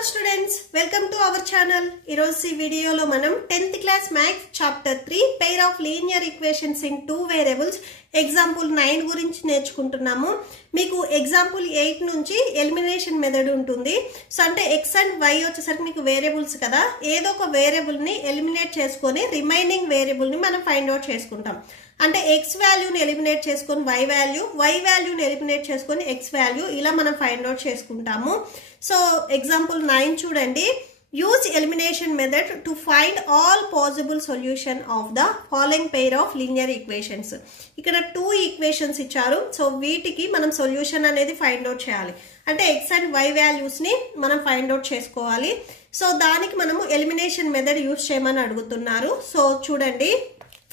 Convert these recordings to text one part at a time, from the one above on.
Hello students, welcome to our channel. ఈరోజు ఈ వీడియోలో మనం 10th class maths chapter 3 pair of linear equations in two variables example 9 గురించి నేర్చుకుంటున్నాము. మీకు example 8 నుంచి ఎలిమినేషన్ మెథడ్ ఉంటుంది. సో అంటే x and y వచ్చేసరికి మీకు వేరియబుల్స్ కదా, ఏదో ఒక వేరియబుల్ ని ఎలిమినేట్ చేసుకొని రిమైనింగ్ వేరియబుల్ ని మనం ఫైండ్ అవుట్ చేసుకుంటాం. అంటే x వాల్యూని ఎలిమినేట్ చేసుకొని y వాల్యూని ఎలిమినేట్ చేసుకొని x వాల్యూ ఇలా మనం ఫైండ్ అవుట్ చేసుకుంటాము. సో ఎగ్జాంపుల్ 9 చూడండి. Use elimination method to find all possible solution of the following pair of linear equations. ఇక్కడ 2 ఈక్వేషన్స్ ఇచ్చారు. సో వీటికి మనం సొల్యూషన్ అనేది ఫైండ్ అవుట్ చేయాలి. అంటే x అండ్ y వాల్యూస్ ని మనం ఫైండ్ అవుట్ చేసుకోవాలి. సో దానికి మనము ఎలిమినేషన్ మెథడ్ యూజ్ చేయమని అడుగుతున్నారు. సో చూడండి,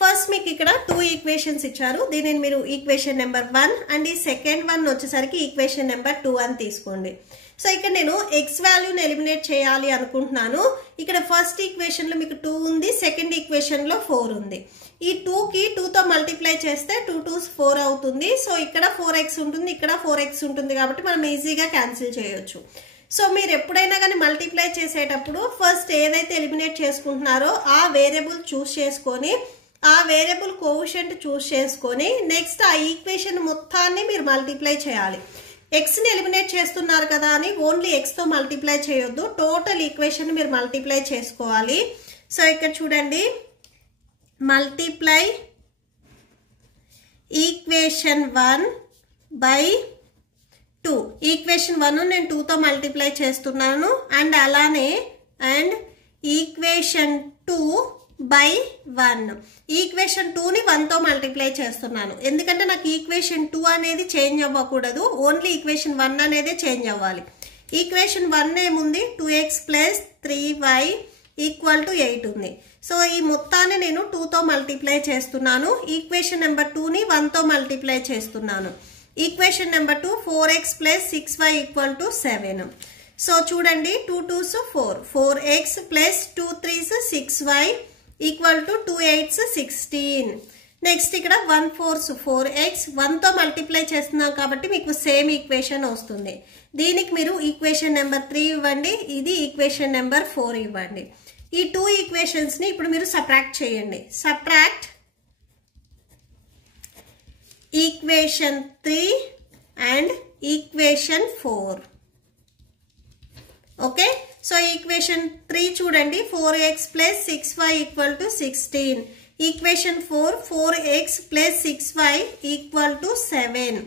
ఫస్ట్ మీకు ఇక్కడ 2 ఈక్వేషన్స్ ఇచ్చారు. దీనిని మీరు ఈక్వేషన్ నెంబర్ 1 అండ్ ఈ సెకండ్ వన్ వచ్చేసరికి ఈక్వేషన్ నెంబర్ 2 అని తీసుకోండి. సో ఇక్కడ నేను x వాల్యూని ఎలిమినేట్ చేయాలి అనుకుంటున్నాను. ఇక్కడ ఫస్ట్ ఈక్వేషన్ లో మీకు 2 ఉంది, సెకండ్ ఈక్వేషన్ లో 4 ఉంది. ఈ 2 కి 2 తో మల్టిప్లై చేస్తే 2 2s 4 అవుతుంది. సో ఇక్కడ 4x ఉంటుంది, ఇక్కడ 4x ఉంటుంది, కాబట్టి మనం ఈజీగా క్యాన్సిల్ చేయొచ్చు. సో మీరు ఎప్పుడైనా కానీ మల్టిప్లై చేసేటప్పుడు ఫస్ట్ ఏదైతే ఎలిమినేట్ చేసుకుంటున్నారో ఆ వేరియబుల్ చూస్ చేసుకొని ఆ వేరియబుల్ కోఎఫిషియంట్ చూస్ చేసుకొని నెక్స్ట్ ఆ ఈక్వేషన్ మొత్తాన్ని మీరు మల్టిప్లై చేయాలి. x ని ఎలిమినేట్ చేస్తున్నారు కదా అని ఓన్లీ x తో మల్టిప్లై చేయొద్దు, టోటల్ ఈక్వేషన్ మీరు మల్టిప్లై చేసుకోవాలి. సో ఇక్కడ చూడండి, మల్టిప్లై ఈక్వేషన్ 1 బై 2. ఈక్వేషన్ 1 నేను 2 తో మల్టిప్లై చేస్తున్నాను అండ్ అలానే అండ్ ఈక్వేషన్ 2 బై 1. ఈక్వేషన్ 2 ని 1 తో మల్టిప్లై చేస్తున్నాను, ఎందుకంటే నాకు ఈక్వేషన్ 2 అనేది చేంజ్ అవ్వకూడదు, ఓన్లీ ఈక్వేషన్ 1 అనేది చేంజ్ అవ్వాలి. ఈక్వేషన్ 1 ఏముంది, 2x plus 3y equal to 8 ఉంది. సో ఈ మొత్తాన్ని నేను 2 తో మల్టిప్లై చేస్తున్నాను. ఈక్వేషన్ నెంబర్ 2 ని 1 తో మల్టిప్లై చేస్తున్నాను. Equation number 2 4x plus 6y equal to 7. So చూడండి, 2 2s 4, 4x plus 2 3s 6y equal to 2 8s 16. Next ఇక్కడ 1 4s 4x 1 తో మల్టిప్లై చేస్తున్నాం కాబట్టి మీకు సేమ్ ఈక్వేషన్ వస్తుంది. దీనికి మీరు ఈక్వేషన్ నెంబర్ 3 ఇవ్వండి, ఇది ఈక్వేషన్ నెంబర్ 4 ఇవ్వండి. ఈ 2 ఈక్వేషన్స్ ని ఇప్పుడు మీరు సబ్ట్రాక్ట్ చేయండి. Subtract equation 3 and equation 4. Okay, so equation 3 చూడండి, 4x plus 6y equal to 16. Equation 4 4x plus 6y equal to 7.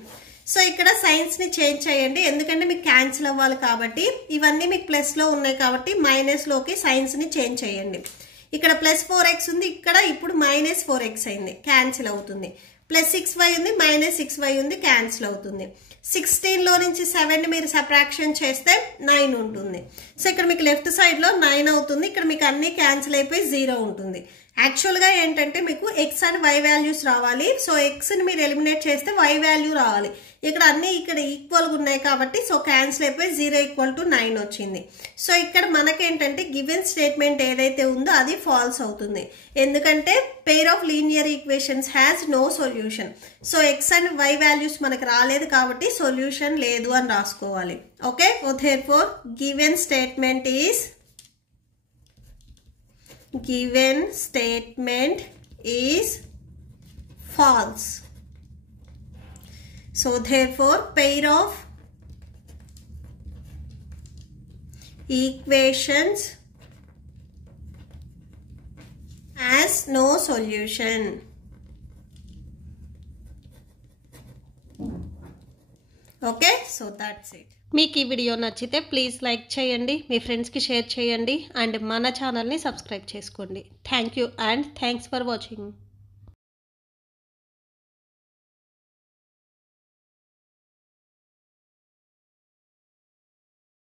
So ఇక్కడ సైన్స్ ని చేంజ్ చేయండి, ఎందుకంటే మీకు క్యాన్సిల్ అవ్వాలి కాబట్టి. ఇవన్నీ మీకు ప్లస్ లో ఉన్నాయి కాబట్టి మైనస్ లోకి సైన్స్ ని చేంజ్ చేయండి. ఇక్కడ ప్లస్ 4x ఉంది, ఇక్కడ ఇప్పుడు మైనస్ 4x అయింది, క్యాన్సిల్ అవుతుంది. ప్లస్ 6y ఉంది, మైనస్ 6y ఉంది, క్యాన్సిల్ అవుతుంది. 16 లో నుంచి 7 మీరు సబ్ట్రాక్షన్ చేస్తే 9 ఉంటుంది. సో ఇక్కడ మీకు లెఫ్ట్ సైడ్ లో 9 అవుతుంది, ఇక్కడ మీకు అన్ని క్యాన్సిల్ అయిపోయి 0 ఉంటుంది. యాక్చువల్ గా ఏంటంటే మీకు x అండ్ y వాల్యూస్ రావాలి. సో x ని మీరు ఎలిమినేట్ చేస్తే y వాల్యూ రావాలి. ఇక్కడ అన్ని ఇక్కడ ఈక్వల్ గా ఉన్నాయి కాబట్టి సో క్యాన్సిల్ అయిపోయి 0 ఈక్వల్ టు 9 వచ్చింది. సో ఇక్కడ మనకేంటంటే గివెన్ స్టేట్మెంట్ ఏదైతే ఉందో అది ఫాల్స్ అవుతుంది, ఎందుకంటే pair of linear equations has no solution. So x and y values మనకు రాలేదు కాబట్టి సొల్యూషన్ లేదు అని రాసుకోవాలి. Okay, therefore given statement is false. So therefore pair of equations has no solution. Okay, so that's it. మీకు ఈ video నచ్చితే please like చేయండి, మీ ఫ్రెండ్స్కి షేర్ చేయండి అండ్ మన ఛానల్ని సబ్స్క్రైబ్ చేసుకోండి. Thank you and thanks for watching.